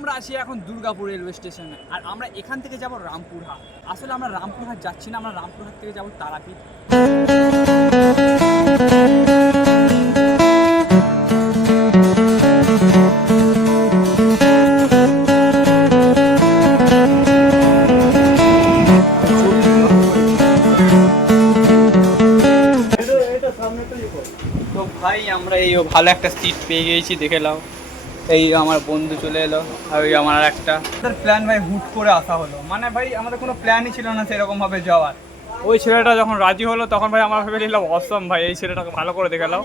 আমরা আছি এখন দুর্গাপুর রেলওয়ে স্টেশনে, আর আমরা এখান থেকে যাব রামপুরহাট। আসলে আমরা রামপুরহাট যাচ্ছি না, আমরা রামপুরহাট থেকে যাব তারাপীঠ। তো ভাই আমরা এই ভালো একটা সিট পেয়ে গিয়েছি, দেখে নাও। এই আমার বন্ধু চলে এলো, আর ওই আমার একটা প্ল্যান ভাই হুট করে আসা হলো। মানে ভাই আমাদের কোনো প্ল্যানই ছিল না সেরকমভাবে যাওয়ার। ওই ছেলেটা যখন রাজি হলো তখন ভাই আমরা ভেবে নিলাম অসম, ভাই এই ছেলেটাকে ভালো করে দেখে নাও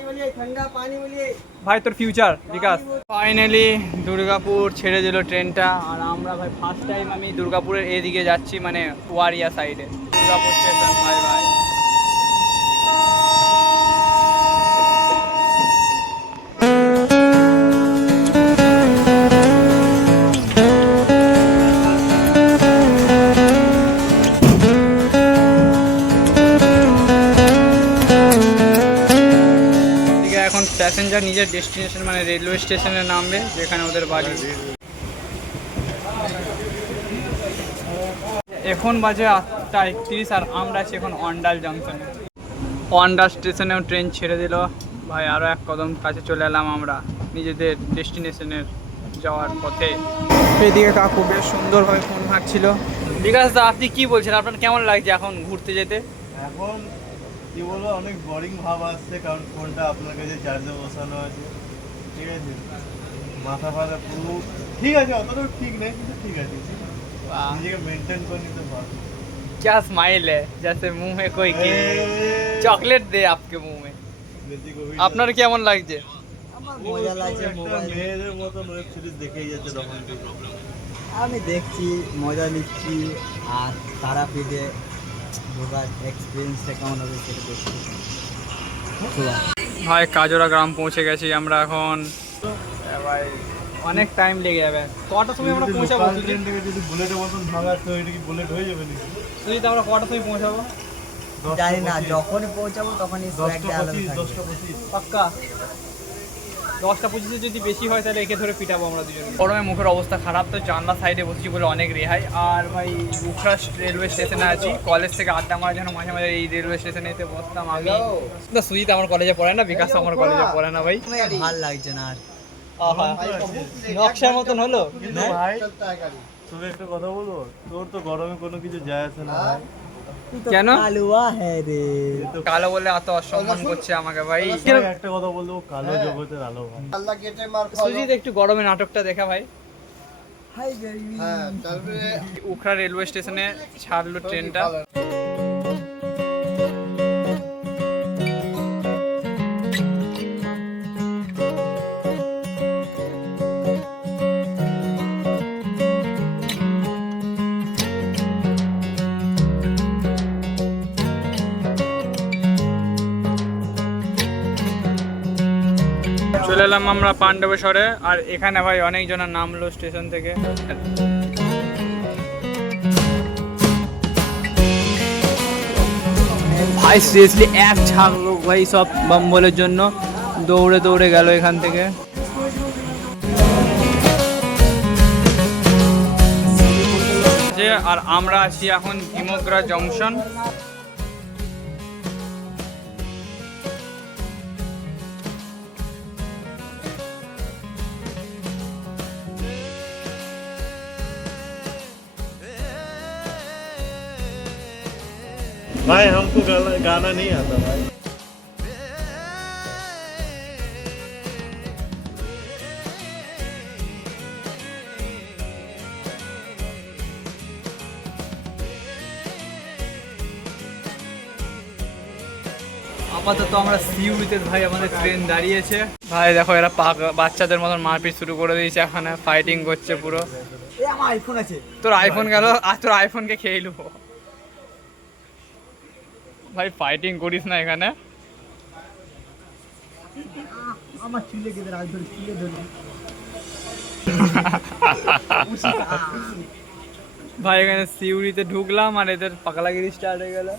ভাই, তোর ফিউচার বিকাশ। ফাইনালি দুর্গাপুর ছেড়ে দিল ট্রেনটা, আর আমরা ভাই ফার্স্ট টাইম আমি দুর্গাপুরের এদিকে যাচ্ছি, মানে ওয়ারিয়া সাইডে। দুর্গাপুর স্টেশন, ভাই ভাই প্যাসেঞ্জার নিজের ডেস্টিনেশন মানে রেলওয়ে স্টেশনে নামবে, যেখানে ওদের বাড়ি। এখন বাজে 8:31 আর আমরা আছি এখন অন্ডাল জাংশনে। অন্ডাল স্টেশনেও ট্রেন ছেড়ে দিল ভাই, আরও এক কদম কাছে চলে এলাম আমরা নিজেদের ডেস্টিনেশনের যাওয়ার পথে। এদিকে কাকু বেশ সুন্দরভাবে ফোন হাঁকছিল। বিকাশ দা, আপনি কি বলছেন, আপনার কেমন লাগছে এখন ঘুরতে যেতে? এখন কি বলবো, অনেক বোরিং ভাব আসছে, কারণ ফোনটা আপনার কাছে চার্জে বসানো আছে, ঠিক আছে, মাথা ফাথা পুরো ঠিক আছে, অতটাও ঠিক নেই কিন্তু ঠিক আছে, নিজেকে মেনটেন করে নিতে পারবো। क्या स्माइल है, जैसे मुंह में कोई चॉकलेट दे आपके मुंह में। আপনার কেমন লাগছে? আমার মজা লাগছে, মেয়েদের মতন ওয়েব সিরিজ দেখেই যাচ্ছে তখন। আমি দেখছি, মজা নিচ্ছি, আর তারাপীঠে ঢোকার এক্সপিরিয়েন্সটা কেমন হবে সেটা দেখছি। ভাই কাজরা গ্রাম পৌঁছে গেছি আমরা এখন। ভাই অনেক টাইম লেগে যাবে। কটার সময় আমরা পৌঁছাবো? ট্রেন থেকে যদি বুলেটের মতন ভাঙা তো এটা কি বুলেট হয়ে যাবে নাকি? তুই তো আমরা কটার সময় পৌঁছাবো জানি না, যখনই পৌঁছাবো তখনই 10:25 পাক্কা 10:25 যদি বেশি হয় তাহলে একে ধরে পিটাবো আমরা দুজনে। গরমে মুখের অবস্থা খারাপ, তো জানলা সাইডে বসছি বলে অনেক রেহাই। আর ভাই উখড়া রেলওয়ে স্টেশনে আছি, কলেজ থেকে আড্ডা মারার জন্য মাঝে মাঝে এই রেলওয়ে স্টেশনে এসে বসতাম আমি। না সুজিত আমার কলেজে পড়ে না, বিকাশ আমার কলেজে পড়ে না ভাই। ভালো লাগছে না আর। নকশার মতন হলো ভাই। তবে একটা কথা বলবো, তোর তো গরমে কোনো কিছু যায় আসে না ভাই। কেন? কালুয়া হ্যাঁ রে, কালো বলে এত অসম্মান করছে আমাকে ভাই। একটা কথা বলবো, কালো জগতের আলো ভাই। সুজিত একটু গরমে নাটকটা দেখা ভাই। Hi baby. উখড়া রেলওয়ে স্টেশনে ছাড়লো ট্রেনটা। চলে এলাম আমরা পাণ্ডবেশ্বরে, আর এখানে ভাই অনেকজনের নামলো স্টেশন থেকে। ভাই সিরিয়াসলি এক ঝাঁক লোক ভাই সব বম্বলের জন্য দৌড়ে দৌড়ে গেল এখান থেকে। আর আমরা আছি এখন হিমগ্রা জংশন। भाई हमको गाना नहीं आता भाई। আপাতত আমরা সিউড়িতে ভাই, আমাদের ট্রেন দাঁড়িয়েছে ভাই। দেখো এরা বাচ্চাদের মতন মারপিট শুরু করে দিয়েছে, এখানে ফাইটিং করছে পুরো। আমার আইফোন আছে। তোর আইফোন গেল, আর তোর আইফোনকে খেয়ে নেবো ভাই। ফাইটিং করিস না এখানে। আমার চুলে গেলে রাজ ধরে চুলে ধরে ভাই এখানে সিউড়িতে ঢুকলাম আর এদের পাগলাগিরি স্টার্ট হয়ে গেল।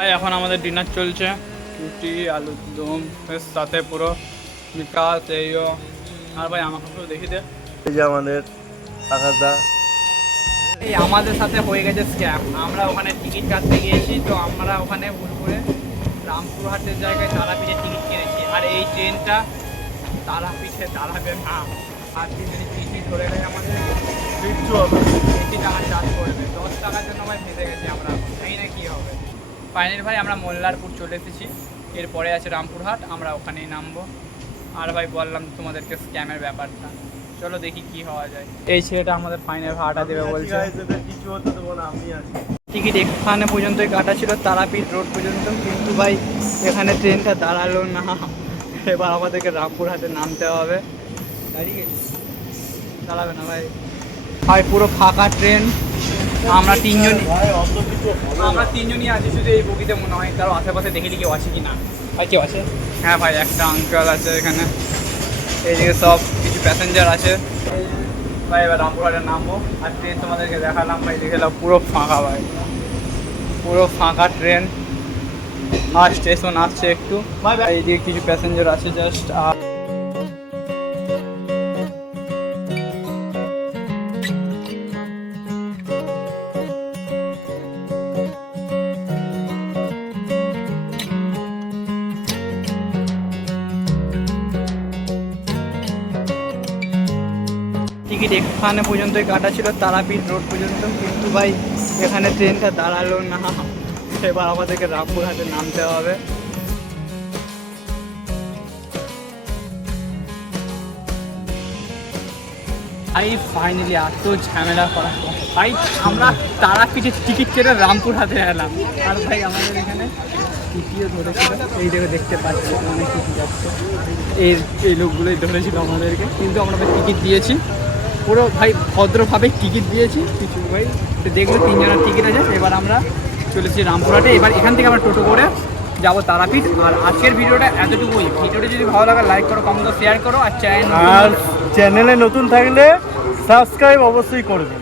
ভাই এখন আমাদের ডিনার চলছে, রুটি আলুর দম এর সাথে পুরো বিকাশ এইও। আর ভাই আমাকে একটু দেখি দে। এই যে আমাদের আকাশদা, এই আমাদের সাথে হয়ে গেছে স্ক্যাম। আমরা ওখানে টিকিট কাটতে গিয়েছি, তো আমরা ওখানে ভুল করে রামপুরহাটের জায়গায় তারাপীঠের টিকিট কিনেছি। আর এই ট্রেনটা তারাপীঠে দাঁড়াবে না, আর যদি টিকিট ধরে নেয় আমাদের কিচ্ছু হবে না। 80 টাকা চার্জ করবে। 10 টাকার জন্য ভাই ফেঁসে গেছি আমরা, জানি না কী হবে। ফাইনালি ভাই আমরা মোল্লারপুর চলে এসেছি, এরপরে আছে রামপুরহাট, আমরা ওখানেই নামবো। আর ভাই বললাম তোমাদেরকে স্ক্যামের ব্যাপারটা, চলো দেখি কি হওয়া যায়। এই ছেলেটা আমাদের ফাইনাল ভাড়াটা দেবে আমি আছি বলছে। guys, এদের কিছু হতে দেবো না, আমি আছি। টিকিট এখানে পর্যন্তই কাটা ছিল, তারাপীঠ রোড পর্যন্ত, কিন্তু ভাই এখানে ট্রেনটা দাঁড়ালো না। এবার আমাদেরকে রামপুরহাটে নামতে হবে। দাঁড়াবে না ভাই, ভাই পুরো ফাঁকা ট্রেন। আমরা তিনজনই ভাই অত কিছু হবে আমরা না। তিনজনই আছি শুধু এই বগিতে মনে হয়, কারো আশেপাশে দেখি কেউ আছে কি না। ভাই কেউ আছে? হ্যাঁ ভাই একটা আঙ্কেল আছে এখানে, এইদিকে সব কিছু প্যাসেঞ্জার আছে। ভাই এবার রামপুরহাটে নামবো। আর ট্রেন তোমাদেরকে দেখালাম ভাই, দেখলাম পুরো ফাঁকা ভাই, পুরো ফাঁকা ট্রেন। আর স্টেশন আসছে একটু, এইদিকে কিছু প্যাসেঞ্জার আছে জাস্ট। আর টিকিট এখানে পর্যন্তই কাটা ছিল, তারাপীঠ রোড পর্যন্ত, কিন্তু ভাই এখানে ট্রেনটা দাঁড়ালো না। এবার আমাদেরকে রামপুরহাটে নামতে হবে। ভাই ফাইনালি এত ঝামেলা করার পর ভাই আমরা তারাপীঠের টিকিট কেটে রামপুরহাটে এলাম। আর ভাই আমাদের এখানে টিটিও ধরেছিল, এই দেখে দেখতে পাচ্ছি অনেক টিকিট যাচ্ছে, এই লোকগুলোই ধরেছিল আমাদেরকে, কিন্তু আমরা টিকিট দিয়েছি পুরো ভাই ভদ্রভাবে টিকিট দিয়েছি। কিছু ভাই দেখলো 3 জনের টিকিট আছে। এবার আমরা চলেছি রামপুরহাটে, এবার এখান থেকে আমরা টোটো করে যাবো তারাপীঠ। আর আজকের ভিডিওটা এতটুকুই। ভিডিওটা যদি ভালো লাগে লাইক করো, কমেন্ট, শেয়ার করো। আর আর চ্যানেলে নতুন থাকলে সাবস্ক্রাইব অবশ্যই করবেন।